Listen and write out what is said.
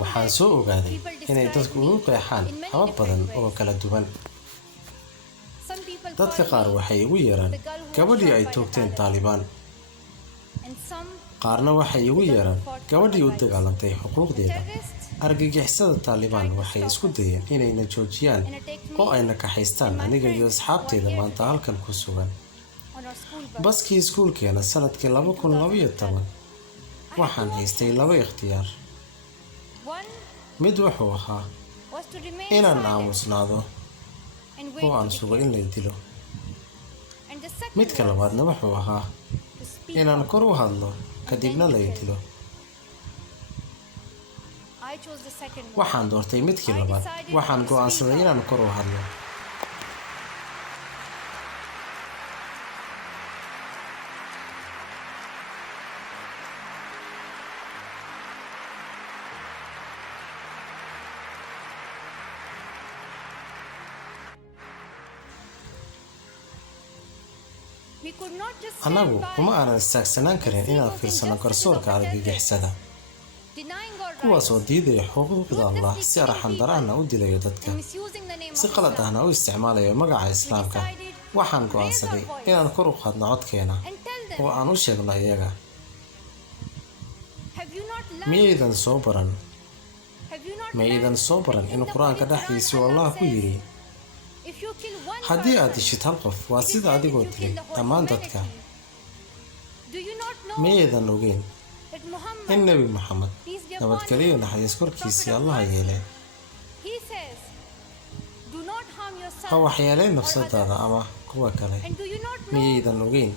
waxaan soo ogaaday inay dadku ugu qeexaan habab badan oo kala duwan. dadka qaar waxay ugu yeeraan gabadhii ay toogteen Taliban, qaarna waxay ugu yeeraan gabadhii u dagaalantay xuquuqdeeda. argagixisada Taliban waxay isku dayeen inayna joojiyaan oo ayna kaxaystaan aniga iyo asxaabteeda maanta halkan ku sugan. baskii iskuulkeena sanadkii 2012 waxaan haystay 2 ikhtiyaar. mid wuxuu ahaa inaan aamusnaado oo aan sugo in la dilo. midka labaadna wuxuu ahaa inaan kor u hadlo kadibna la dilo. waxaan doortay midkii labaad. waxaan go'aansaday inaan kor u hadlo. annagu uma aanan istaagsanaan karin inaan fiirsano garsoorka argagixisada, kuwaas oo diidaya xuquuqda Allah si arxan darana u dilayo dadka, si qalad ahna u isticmaalayo magaca Islaamka. waxaan go'aansaday inaan kor u qaadno codkeena oo aan u sheegno iyaga. miyaydan soo baran in Qur'aanka dhexdiisa Allah ku yiri haddii aad dishid hal qof waa sida adigoo dilay dhammaan dadka? miyaydan ogeyn in Nabi Muhammad nabadgelyo naxariis korkiisa Allah yeelay ha waxyeelayn nafsadaada ama kuwa kale? miyaydan ogeyn